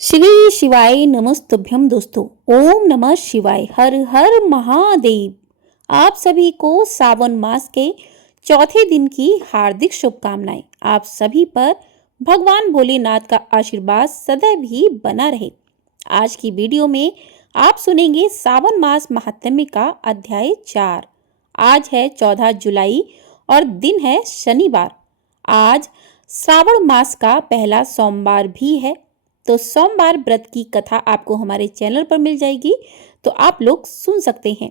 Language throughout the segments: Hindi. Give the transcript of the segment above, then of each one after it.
श्री शिवाय नमस्तुभ्यम दोस्तों। ओम नमः शिवाय। हर हर महादेव। आप सभी को सावन मास के चौथे दिन की हार्दिक शुभकामनाएं। आप सभी पर भगवान भोलेनाथ का आशीर्वाद सदैव ही बना रहे। आज की वीडियो में आप सुनेंगे सावन मास महात्म्य का अध्याय 4। आज है 14 जुलाई और दिन है शनिवार। आज श्रावण मास का पहला सोमवार भी है, तो सोमवार व्रत की कथा आपको हमारे चैनल पर मिल जाएगी, तो आप लोग सुन सकते हैं।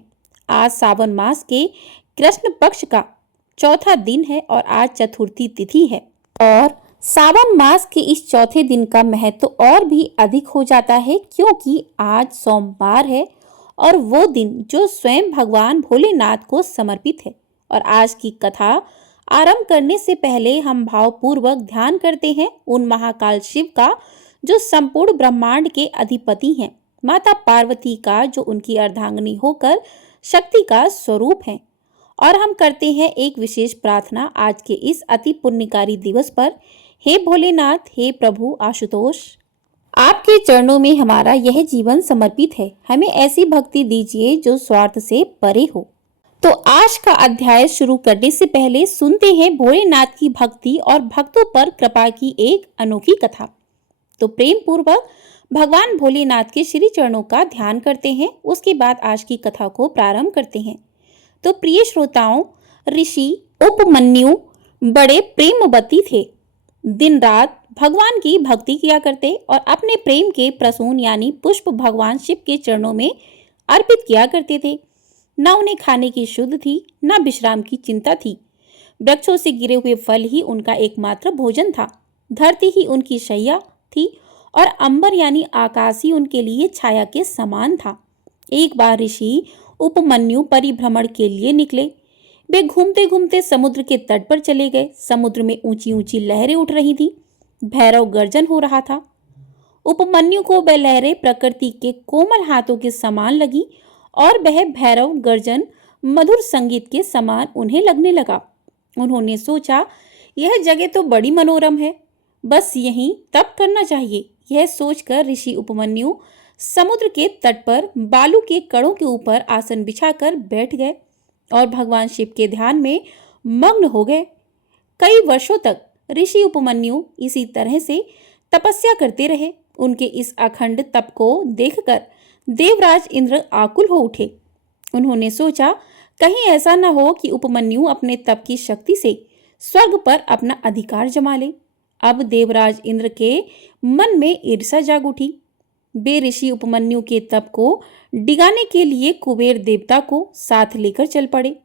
आज सावन मास के कृष्ण पक्ष का चौथा दिन है और आज चतुर्थी तिथि है। और सावन मास के इस चौथे दिन का महत्व और भी अधिक हो जाता है, क्योंकि आज सोमवार है और वो दिन जो स्वयं भगवान भोलेनाथ को समर्पित है। और आज की कथा आरंभ करने से पहले हम भावपूर्वक ध्यान करते हैं उन महाकाल शिव का जो संपूर्ण ब्रह्मांड के अधिपति हैं, माता पार्वती का जो उनकी अर्धांगिनी होकर शक्ति का स्वरूप है। और हम करते हैं एक विशेष प्रार्थना आज के इस अति पुण्यकारी दिवस पर। हे भोलेनाथ, हे प्रभु आशुतोष, आपके चरणों में हमारा यह जीवन समर्पित है। हमें ऐसी भक्ति दीजिए जो स्वार्थ से परे हो। तो आज का अध्याय शुरू करने से पहले सुनते हैं भोलेनाथ की भक्ति और भक्तों पर कृपा की एक अनोखी कथा। तो प्रेम पूर्वक भगवान भोलेनाथ के श्री चरणों का ध्यान करते हैं, उसके बाद आज की कथा को प्रारंभ करते हैं। तो प्रिय श्रोताओं, ऋषि उपमन्यु बड़े प्रेमवती थे। दिन रात भगवान की भक्ति किया करते और अपने प्रेम के प्रसून यानी पुष्प भगवान शिव के चरणों में अर्पित किया करते थे। न उन्हें खाने की शुद्ध थी, न विश्राम की चिंता थी। वृक्षों से गिरे हुए फल ही उनका एकमात्र भोजन था। धरती ही उनकी शैया थी और अंबर यानी आकाश ही उनके लिए छाया के समान था। एक बार ऋषि उपमन्यु परिभ्रमण के लिए निकले। वे घूमते घूमते समुद्र के तट पर चले गए। समुद्र में ऊंची ऊंची लहरें उठ रही थी। भैरव गर्जन हो रहा था। उपमन्यु को वह लहरें प्रकृति के कोमल हाथों के समान लगी और वह भैरव गर्जन मधुर संगीत के समान उन्हें लगने लगा। उन्होंने सोचा, यह जगह तो बड़ी मनोरम है, बस यहीं तप करना चाहिए। यह सोचकर ऋषि उपमन्यु समुद्र के तट पर बालू के कणों के ऊपर आसन बिछाकर बैठ गए और भगवान शिव के ध्यान में मग्न हो गए। कई वर्षों तक ऋषि उपमन्यु इसी तरह से तपस्या करते रहे। उनके इस अखंड तप को देखकर देवराज इंद्र आकुल हो उठे। उन्होंने सोचा, कहीं ऐसा न हो कि उपमन्यु अपने तप की शक्ति से स्वर्ग पर अपना अधिकार जमा ले। अब देवराज इंद्र के मन में ईर्ष्या जाग उठी। वे ऋषि उपमन्यु के तप को डिगाने के लिए कुबेर देवता को साथ लेकर चल पड़े।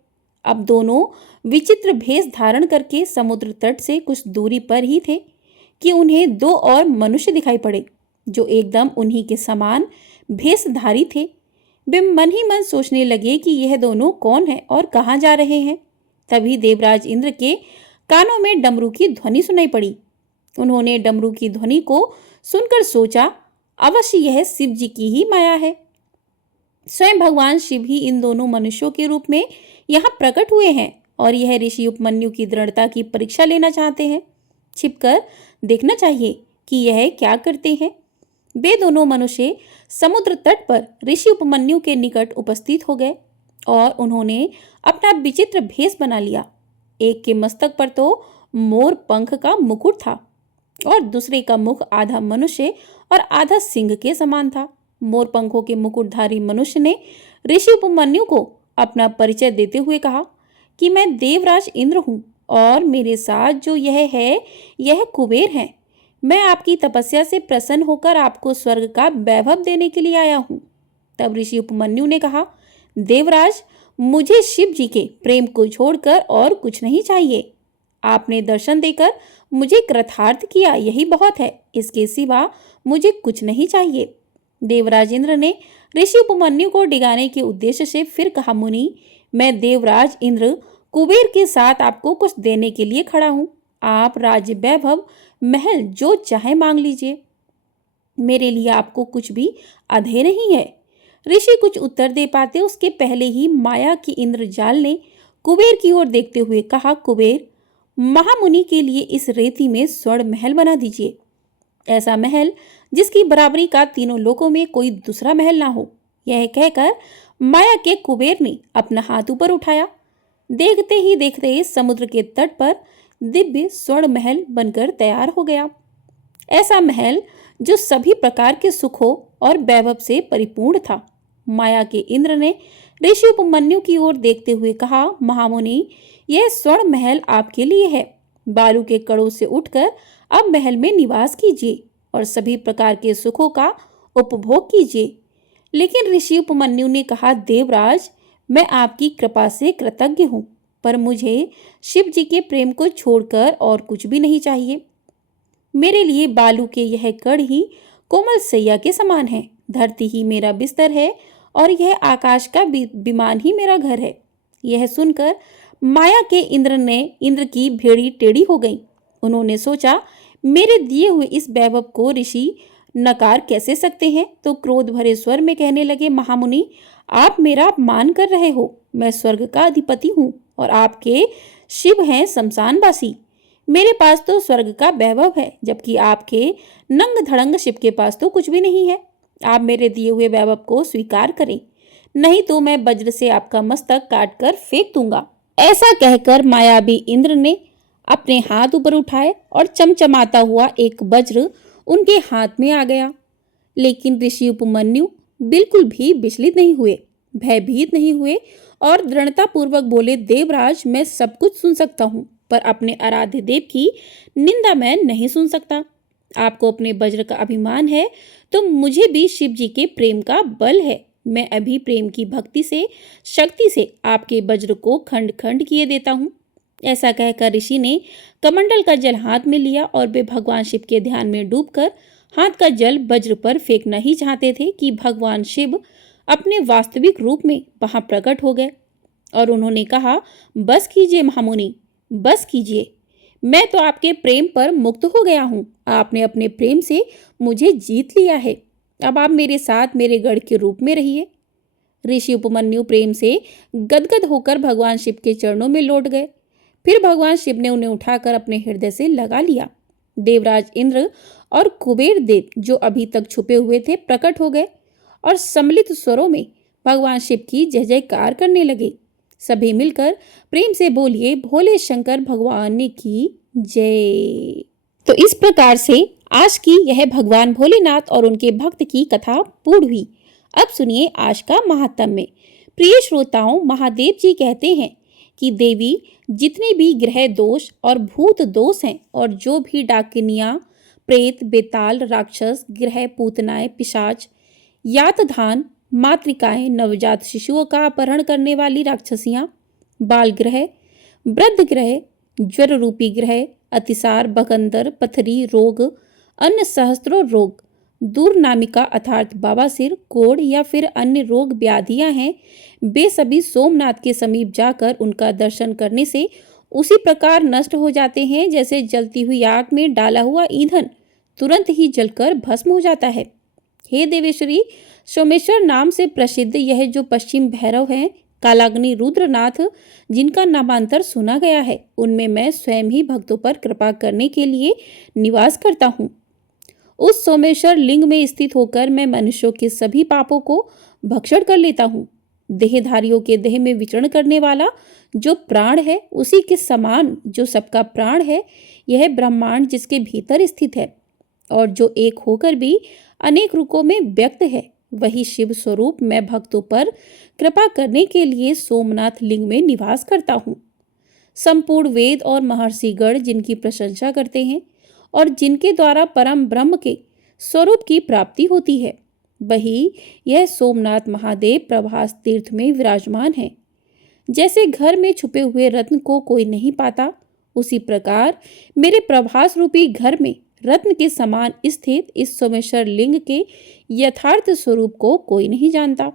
अब दोनों विचित्र भेष धारण करके समुद्र तट से कुछ दूरी पर ही थे कि उन्हें दो और मनुष्य दिखाई पड़े जो एकदम उन्हीं के समान भेषधारी थे। वे मन ही मन सोचने लगे कि यह दोनों कौन है और कहाँ जा रहे हैं। तभी देवराज इंद्र के कानों में डमरू की ध्वनि सुनाई पड़ी। उन्होंने डमरू की ध्वनि को सुनकर सोचा, अवश्य यह शिव जी की ही माया है। स्वयं भगवान शिव ही इन दोनों मनुष्यों के रूप में यहाँ प्रकट हुए हैं और यह ऋषि उपमन्यु की दृढ़ता की परीक्षा लेना चाहते हैं। छिपकर देखना चाहिए कि यह क्या करते हैं। वे दोनों मनुष्य समुद्र तट पर ऋषि उपमन्यु के निकट उपस्थित हो गए और उन्होंने अपना विचित्र भेष बना लिया। एक के मस्तक पर तो मोर पंख का मुकुट था और दूसरे का मुख आधा मनुष्य और आधा सिंह के समान था। मोर पंखों के मुकुटधारी मनुष्य ने ऋषि उपमन्यु को अपना परिचय देते हुए कहा कि मैं देवराज इंद्र हूँ और मेरे साथ जो यह है यह कुबेर है। मैं आपकी तपस्या से प्रसन्न होकर आपको स्वर्ग का वैभव देने के लिए आया हूँ। तब ऋषि उपमन्यु ने कहा, देवराज, मुझे शिव जी के प्रेम को छोड़कर और कुछ नहीं चाहिए। आपने दर्शन देकर मुझे कृतार्थ किया, यही बहुत है। इसके सिवा मुझे कुछ नहीं चाहिए। देवराज इंद्र ने ऋषि उपमन्यु को डिगाने के उद्देश्य से फिर कहा, मुनि, मैं देवराज इंद्र कुबेर के साथ आपको कुछ देने के लिए खड़ा हूँ। आप राज्य वैभव महल जो चाहे मांग लीजिए, मेरे लिए आपको कुछ भी अधेय नहीं है। ऋषि कुछ उत्तर दे पाते उसके पहले ही माया की इंद्रजाल ने कुबेर की ओर देखते हुए कहा, कुबेर, महामुनि के लिए इस रेती में स्वर्ण महल बना दीजिए। ऐसा महल जिसकी बराबरी का तीनों लोकों में कोई दूसरा महल ना हो। यह कहकर माया के कुबेर ने अपना हाथ ऊपर उठाया। देखते ही देखते समुद्र के तट पर दिव्य स्वर्ण महल बनकर तैयार हो गया। ऐसा महल जो सभी प्रकार के सुखों और वैभव से परिपूर्ण था। माया के इंद्र ने ऋषि उपमन्यु की ओर देखते हुए कहा, महामुनि, यह स्वर्ण महल आपके लिए है। बालू के कड़ों से उठकर अब महल में निवास कीजिए और सभी प्रकार के सुखों का उपभोग कीजिए। लेकिन ऋषि उपमन्यु ने कहा, देवराज, मैं आपकी कृपा से कृतज्ञ हूँ, पर मुझे शिव जी के प्रेम को छोड़कर और कुछ भी नहीं चाहिए। मेरे लिए बालू के यह कण ही कोमल सैया के समान है। धरती ही मेरा बिस्तर है और यह आकाश का विमान ही मेरा घर है। यह सुनकर माया के इंद्र की भेड़ी टेढ़ी हो गई। उन्होंने सोचा, मेरे दिए हुए इस वैभव को ऋषि नकार कैसे सकते हैं, तो क्रोध भरे स्वर में कहने लगे, महामुनि, आप मेरा अपमान कर रहे हो। मैं स्वर्ग का अधिपति हूँ और आपके शिव हैं शमशानवासी। मेरे पास तो स्वर्ग का वैभव है, जबकि आपके नंग धड़ंग शिव के पास तो कुछ भी नहीं है। आप मेरे दिए हुए वैभव को स्वीकार करें, नहीं तो मैं वज्र से आपका मस्तक काट कर फेंक दूंगा। ऐसा कहकर मायावी इंद्र ने अपने हाथ ऊपर उठाए और चमचमाता हुआ एक वज्र उनके हाथ में आ गया। लेकिन ऋषि उपमन्यु बिल्कुल भी विचलित नहीं हुए, भयभीत नहीं हुए और दृढ़ता पूर्वक बोले, देवराज, मैं सब कुछ सुन सकता हूँ, पर अपने आराध्य देव की निंदा मैं नहीं सुन सकता। आपको अपने वज्र का अभिमान है, तो मुझे भी शिव जी के प्रेम का बल है। मैं अभी प्रेम की भक्ति से, शक्ति से आपके वज्र को खंड खंड किए देता हूँ। ऐसा कहकर ऋषि ने कमंडल का जल हाथ में लिया और वे भगवान शिव के ध्यान में डूबकर हाथ का जल वज्र पर फेंकना ही चाहते थे कि भगवान शिव अपने वास्तविक रूप में वहां प्रकट हो गए और उन्होंने कहा, बस कीजिए महामुनि, बस कीजिए। मैं तो आपके प्रेम पर मुक्त हो गया हूँ। आपने अपने प्रेम से मुझे जीत लिया है। अब आप मेरे साथ मेरे गढ़ के रूप में रहिए। ऋषि उपमन्यु प्रेम से गदगद होकर भगवान शिव के चरणों में लौट गए। फिर भगवान शिव ने उन्हें उठाकर अपने हृदय से लगा लिया। देवराज इंद्र और कुबेर देव, जो अभी तक छुपे हुए थे, प्रकट हो गए और सम्मिलित स्वरों में भगवान शिव की जय जयकार करने लगे। सभी मिलकर प्रेम से बोलिए, भोले शंकर भगवान की जय। तो इस प्रकार से आज की यह भगवान भोलेनाथ और उनके भक्त की कथा पूर्ण हुई। अब सुनिए आज का महात्म्य। प्रिय श्रोताओं, महादेव जी कहते हैं कि देवी जितने भी ग्रह दोष और भूत दोष हैं और जो भी डाकिनियां, प्रेत, बेताल, राक्षस, ग्रह, पूतनाएं, पिशाच, यातधान, मातृकाएं, नवजात शिशुओं का अपहरण करने वाली राक्षसियां, बाल ग्रह, वृद्ध ग्रह, ज्वर रूपी ग्रह, अतिसार, बकंदर, पथरी रोग, अन्य सहस्त्रों रोग, दुर्नामिका अर्थात बवासीर, कोढ़ या फिर अन्य रोग व्याधियां हैं, वे सभी सोमनाथ के समीप जाकर उनका दर्शन करने से उसी प्रकार नष्ट हो जाते हैं जैसे जलती हुई आग में डाला हुआ ईंधन तुरंत ही जलकर भस्म हो जाता है। हे देवेश्वरी, सोमेश्वर नाम से प्रसिद्ध यह जो पश्चिम भैरव हैं, कालाग्नि रुद्रनाथ, जिनका नामांतर सुना गया है, उनमें मैं स्वयं ही भक्तों पर कृपा करने के लिए निवास करता हूँ। उस सोमेश्वर लिंग में स्थित होकर मैं मनुष्यों के सभी पापों को भक्षण कर लेता हूँ। देहधारियों के देह में विचरण करने वाला जो प्राण है, उसी के समान जो सबका प्राण है, यह ब्रह्मांड जिसके भीतर स्थित है और जो एक होकर भी अनेक रूपों में व्यक्त है, वही शिव स्वरूप मैं भक्तों पर कृपा करने के लिए सोमनाथ लिंग में निवास करता हूँ। संपूर्ण वेद और महर्षिगण जिनकी प्रशंसा करते हैं और जिनके द्वारा परम ब्रह्म के स्वरूप की प्राप्ति होती है, वही यह सोमनाथ महादेव प्रभास तीर्थ में विराजमान है। जैसे घर में छुपे हुए रत्न को कोई नहीं पाता, उसी प्रकार मेरे प्रभास रूपी घर में रत्न के समान स्थित इस सोमेश्वर लिंग के यथार्थ स्वरूप को कोई नहीं जानता।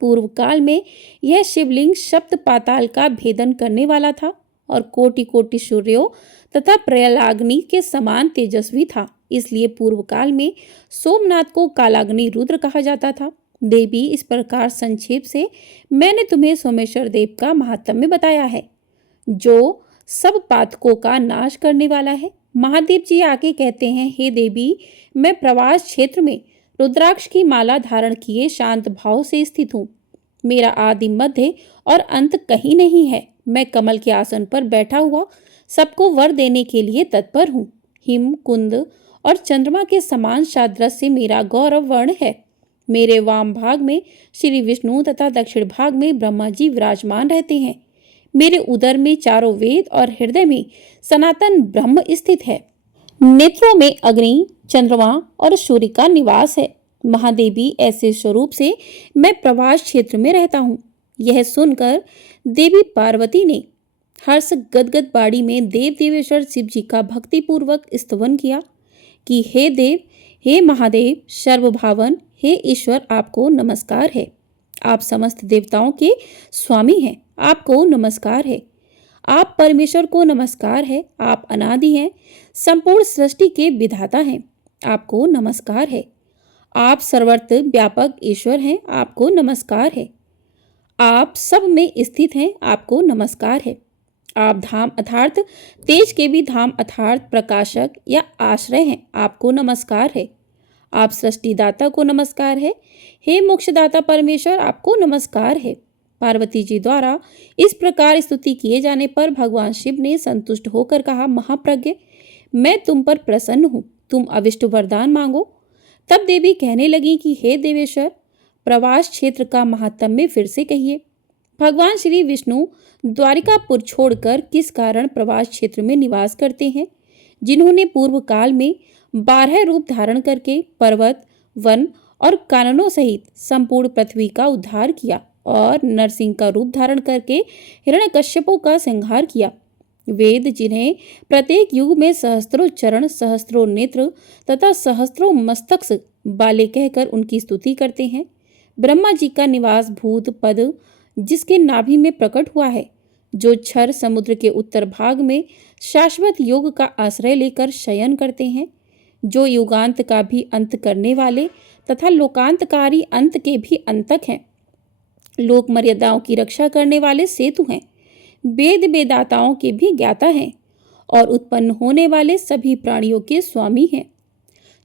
पूर्व काल में यह शिवलिंग सप्त पाताल का भेदन करने वाला था और कोटि कोटि सूर्यों तथा प्रयालाग्नि के समान तेजस्वी था। इसलिए पूर्व काल में सोमनाथ को कालाग्नि रुद्र कहा जाता था। देवी, इस प्रकार संक्षेप से मैंने तुम्हें सोमेश्वर देव का महात्म्य बताया है, जो सब पातकों का नाश करने वाला है, महादेव जी आके कहते हैं, हे देवी, मैं प्रवास क्षेत्र में रुद्राक्ष की माला धारण किए शांत भाव से स्थित हूँ। मेरा आदि मध्य और अंत कहीं नहीं है। मैं कमल के आसन पर बैठा हुआ सबको वर देने के लिए तत्पर हूँ। हिम, कुंद और चंद्रमा के समान सादृश्य मेरा गौरव वर्ण है। मेरे वाम भाग में श्री विष्णु तथा दक्षिण भाग में ब्रह्मा जी विराजमान रहते हैं। मेरे उदर में चारों वेद और हृदय में सनातन ब्रह्म स्थित है। नेत्रों में अग्नि, चंद्रमा और सूर्य का निवास है। महादेवी, ऐसे स्वरूप से मैं प्रवास क्षेत्र में रहता हूँ। यह सुनकर देवी पार्वती ने हर्ष गदगद बाड़ी में देव देवेश्वर शिव जी का भक्तिपूर्वक स्तवन किया कि हे देव, हे महादेव, सर्वभावन, हे ईश्वर, आपको नमस्कार है। आप समस्त देवताओं के स्वामी हैं। आपको नमस्कार है। आप परमेश्वर को नमस्कार है। आप अनादि हैं, संपूर्ण सृष्टि के विधाता हैं। आपको नमस्कार है। आप सर्वत्र व्यापक ईश्वर हैं। आपको नमस्कार है। आप सब में स्थित हैं। आपको नमस्कार है। आप धाम अर्थात तेज के भी धाम अर्थात प्रकाशक या आश्रय हैं। आपको नमस्कार है। आप सृष्टिदाता को नमस्कार है। हे मोक्षदाता परमेश्वर, आपको नमस्कार है। पार्वती जी द्वारा इस प्रकार स्तुति किए जाने पर भगवान शिव ने संतुष्ट होकर कहा, महाप्रज्ञ, मैं तुम पर प्रसन्न हूँ। तुम अविष्ट वरदान मांगो। तब देवी कहने लगी कि हे देवेश्वर, प्रवास क्षेत्र का महात्म्य फिर से कहिए। भगवान श्री विष्णु द्वारिकापुर छोड़कर किस कारण प्रवास क्षेत्र में निवास करते हैं, जिन्होंने पूर्व काल में 12 रूप धारण करके पर्वत, वन और काननों सहित संपूर्ण पृथ्वी का उद्धार किया और नरसिंह का रूप धारण करके हिरण्यकश्यपों का संहार किया। वेद, जिन्हें प्रत्येक युग में सहस्त्रों चरण, सहस्त्रों नेत्र तथा सहस्त्रों मस्तक वाले कहकर उनकी स्तुति करते हैं। ब्रह्मा जी का निवास भूत पद, जिसके नाभि में प्रकट हुआ है, जो क्षर समुद्र के उत्तर भाग में शाश्वत योग का आश्रय लेकर शयन करते हैं, जो युगांत का भी अंत करने वाले तथा लोकांतकारी अंत के भी अंतक हैं, लोक मर्यादाओं की रक्षा करने वाले सेतु हैं, वेद वेदाताओं के भी ज्ञाता हैं और उत्पन्न होने वाले सभी प्राणियों के स्वामी हैं,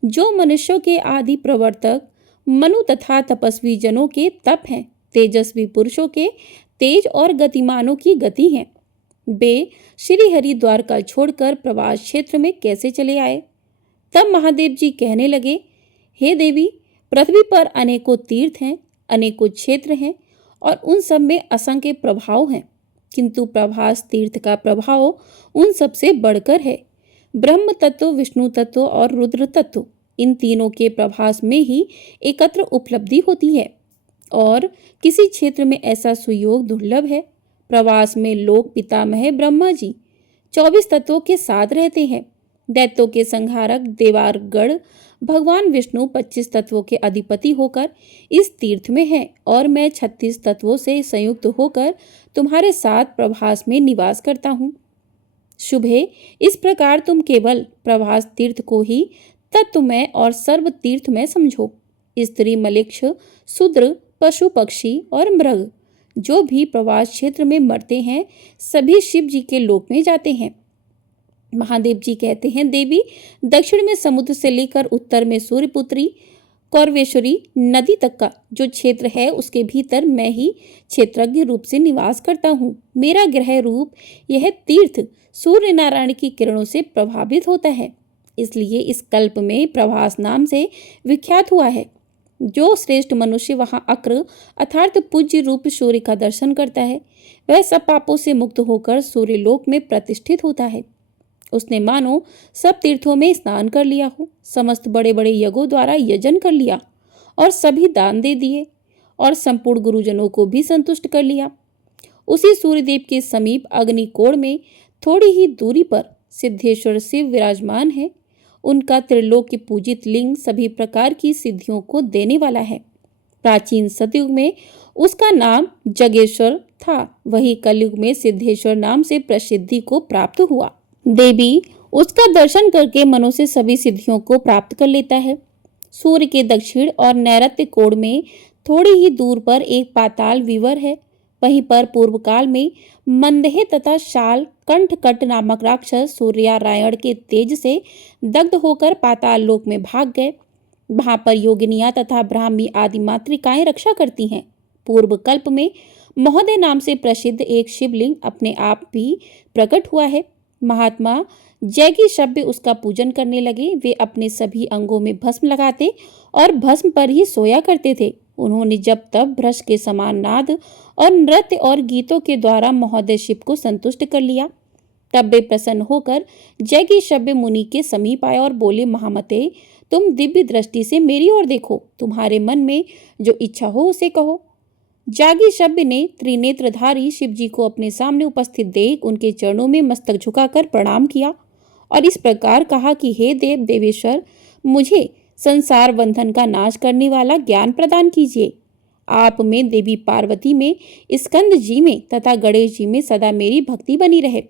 जो मनुष्यों के आदि प्रवर्तक, मनु तथा तपस्वी जनों के तप हैं, तेजस्वी पुरुषों के तेज और गतिमानों की गति हैं। वे श्री हरिद्वार का छोड़कर प्रवास क्षेत्र में कैसे चले आए? तब महादेव जी कहने लगे, हे देवी, पृथ्वी पर अनेकों तीर्थ हैं, अनेकों क्षेत्र हैं और उन सब में असंख्य प्रभाव हैं, किंतु प्रभास तीर्थ का प्रभाव उन सब से बढ़कर है। ब्रह्म तत्व, विष्णु तत्व और रुद्र तत्व, इन तीनों के प्रभास में ही एकत्र उपलब्धि होती है और किसी क्षेत्र में ऐसा सुयोग दुर्लभ है। प्रवास में लोक पितामह ब्रह्मा जी 24 तत्वों के साथ रहते हैं। दैत्यों के संहारक देवारगढ़ भगवान विष्णु 25 तत्वों के अधिपति होकर इस तीर्थ में हैं और मैं 36 तत्वों से संयुक्त होकर तुम्हारे साथ प्रभास में निवास करता हूँ। शुभे, इस प्रकार तुम केवल प्रभास तीर्थ को ही तत्वमय और सर्व तीर्थमय समझो। स्त्री, मलेच्छ, शूद्र, पशु, पक्षी और मृग जो भी प्रवास क्षेत्र में मरते हैं, सभी शिव जी के लोक में जाते हैं। महादेव जी कहते हैं, देवी, दक्षिण में समुद्र से लेकर उत्तर में सूर्यपुत्री कौरवेश्वरी नदी तक का जो क्षेत्र है, उसके भीतर मैं ही क्षेत्रज्ञ रूप से निवास करता हूँ। मेरा ग्रह रूप यह तीर्थ सूर्य नारायण की किरणों से प्रभावित होता है, इसलिए इस कल्प में प्रभास नाम से विख्यात हुआ है। जो श्रेष्ठ मनुष्य वहाँ अक्र अर्थात पूज्य रूप सूर्य का दर्शन करता है, वह सब पापों से मुक्त होकर सूर्य लोक में प्रतिष्ठित होता है। उसने मानो सब तीर्थों में स्नान कर लिया हो, समस्त बड़े बड़े यज्ञों द्वारा यजन कर लिया और सभी दान दे दिए और संपूर्ण गुरुजनों को भी संतुष्ट कर लिया। उसी सूर्यदेव के समीप अग्निकोण में थोड़ी ही दूरी पर सिद्धेश्वर शिव विराजमान है। उनका त्रिलोक की पूजित लिंग सभी प्रकार की सिद्धियों को देने वाला है। प्राचीन सतयुग में उसका नाम जगेश्वर था, वही कलयुग में सिद्धेश्वर नाम से प्रसिद्धि को प्राप्त हुआ। देवी, उसका दर्शन करके मनुष्य सभी सिद्धियों को प्राप्त कर लेता है। सूर्य के दक्षिण और नैऋत्य कोण में थोड़ी ही दूर पर एक पाताल विवर है। वहीं पर पूर्व काल में मंदेह तथा शाल कंठकट नामक राक्षस सूर्यनारायण के तेज से दग्ध होकर पाताल लोक में भाग गए। वहां पर योगिनियां तथा ब्राह्मी आदि मातृकाएं रक्षा करती हैं। पूर्व कल्प में महोदय नाम से प्रसिद्ध एक शिवलिंग अपने आप भी प्रकट हुआ है। महात्मा जैगी शब्द उसका पूजन करने लगे। वे अपने सभी अंगों में भस्म लगाते और भस्म पर ही सोया करते थे। उन्होंने जब तब भ्रश के समान नाद और नृत्य और गीतों के द्वारा महोदय शिव को संतुष्ट कर लिया। तब वे प्रसन्न होकर जैगी शब्द मुनि के समीप आए और बोले, महामते, तुम दिव्य दृष्टि से मेरी ओर देखो, तुम्हारे मन में जो इच्छा हो उसे कहो। जागी शब्द ने त्रिनेत्रधारी शिव जी को अपने सामने उपस्थित देख उनके चरणों में मस्तक झुकाकर प्रणाम किया और इस प्रकार कहा कि हे देव देवेश्वर, मुझे संसार बंधन का नाश करने वाला ज्ञान प्रदान कीजिए। आप में देवी पार्वती में, स्कंद जी में तथा गणेश जी में सदा मेरी भक्ति बनी रहे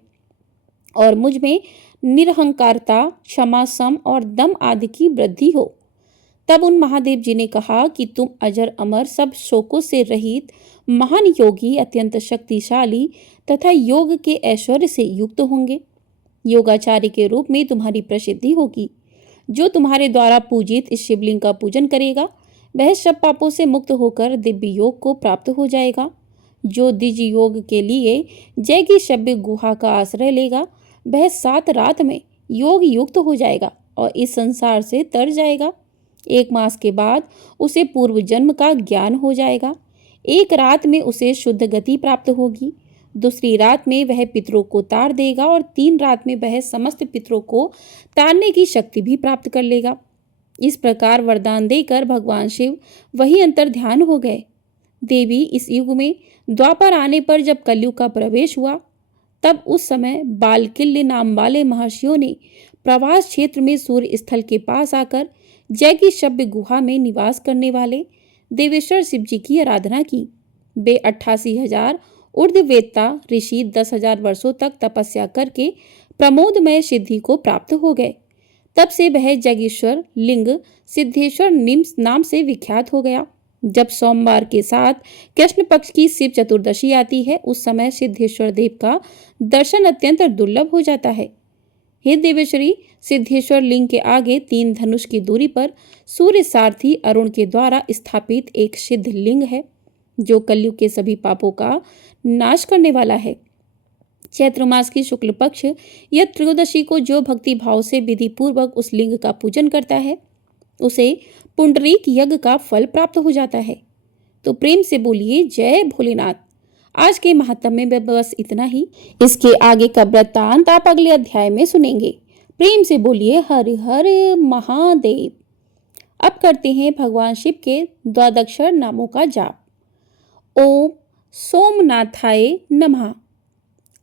और मुझ में निरहंकारता, क्षमा, सम और दम आदि की वृद्धि हो। तब उन महादेव जी ने कहा कि तुम अजर अमर, सब शोकों से रहित महान योगी, अत्यंत शक्तिशाली तथा योग के ऐश्वर्य से युक्त होंगे। योगाचार्य के रूप में तुम्हारी प्रसिद्धि होगी। जो तुम्हारे द्वारा पूजित इस शिवलिंग का पूजन करेगा वह सब पापों से मुक्त होकर दिव्य योग को प्राप्त हो जाएगा। जो द्विज योग के लिए जैगी शब्द गुहा का आश्रय लेगा वह 7 रात में योग युक्त हो जाएगा और इस संसार से तर जाएगा। 1 मास के बाद उसे पूर्व जन्म का ज्ञान हो जाएगा। 1 रात में उसे शुद्ध गति प्राप्त होगी। दूसरी रात में वह पितरों को तार देगा और 3 रात में वह समस्त पितरों को तारने की शक्ति भी प्राप्त कर लेगा। इस प्रकार वरदान देकर भगवान शिव वही अंतर ध्यान हो गए। देवी, इस युग में द्वापर आने पर जब कलयुग का प्रवेश हुआ तब उस समय बालकिल्य नाम वाले महर्षियों ने प्रवास क्षेत्र में सूर्य स्थल के पास आकर जैगी शब्द गुहा में निवास करने वाले देवेश्वर शिव जी की आराधना की। वे 88,000 ऊर्ध्ववेत्ता ऋषि 10,000 वर्षों तक तपस्या करके प्रमोदमय सिद्धि को प्राप्त हो गए। तब से वह जगीश्वर लिंग सिद्धेश्वर नाम से विख्यात हो गया। जब सोमवार के साथ कृष्ण पक्ष की शिव चतुर्दशी आती है उस समय सिद्धेश्वर देव का दर्शन अत्यंत दुर्लभ हो जाता है। हे देवेश्वरी, सिद्धेश्वर लिंग के आगे 3 धनुष की दूरी पर सूर्य सारथी अरुण के द्वारा स्थापित एक सिद्ध लिंग है जो कलयुग के सभी पापों का नाश करने वाला है। चैत्र मास की शुक्ल पक्ष या त्रयोदशी को जो भक्ति भाव से विधि पूर्वक उस लिंग का पूजन करता है उसे पुंडरीक यज्ञ का फल प्राप्त हो जाता है। तो प्रेम से बोलिए जय भोलेनाथ। आज के महात्म्य में बस इतना ही। इसके आगे का वृत्तांत आप अगले अध्याय में सुनेंगे। प्रेम से बोलिए हर हर महादेव। अब करते हैं भगवान शिव के द्वादक्षर नामों का जाप। ओम सोमनाथाय नमः।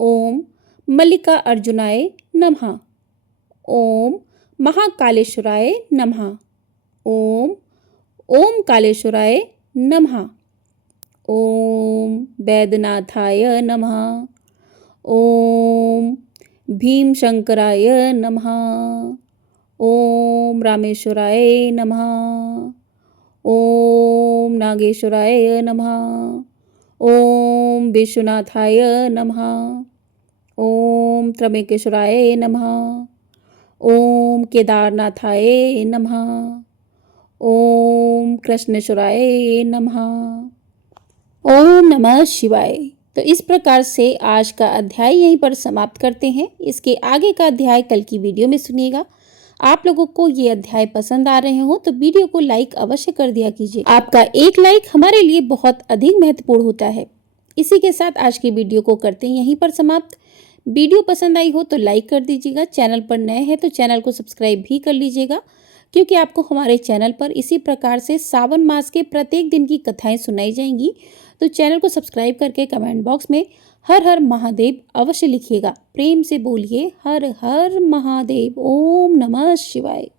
ओम मल्लिका अर्जुनाय नमः। ओम महाकालेश्वराय नमः। ओम ओमकालेश्वराय नमः। ओम वैद्यनाथाय नमः। ओम भीमशंकराय नमः। ओम रामेश्वराय नमः। ओम नागेश्वराय नमः। ओम विश्वनाथाय नमः। ओम त्र्यंबकेश्वराय नमः। ओम केदारनाथाय नमः। ओम कृष्णेश्वराय नमः। ओम नमः शिवाय। तो इस प्रकार से आज का अध्याय यहीं पर समाप्त करते हैं। इसके आगे का अध्याय कल की वीडियो में सुनिएगा। आप लोगों को ये अध्याय पसंद आ रहे हो तो वीडियो को लाइक अवश्य कर दिया कीजिए। आपका एक लाइक हमारे लिए बहुत अधिक महत्वपूर्ण होता है। इसी के साथ आज की वीडियो को करते हैं यहीं पर समाप्त। वीडियो पसंद आई हो तो लाइक कर दीजिएगा। चैनल पर नए हैं तो चैनल को सब्सक्राइब भी कर लीजिएगा, क्योंकि आपको हमारे चैनल पर इसी प्रकार से सावन मास के प्रत्येक दिन की कथाएं सुनाई जाएंगी। तो चैनल को सब्सक्राइब करके कमेंट बॉक्स में हर हर महादेव अवश्य लिखिएगा। प्रेम से बोलिए हर हर महादेव। ओम नमः शिवाय।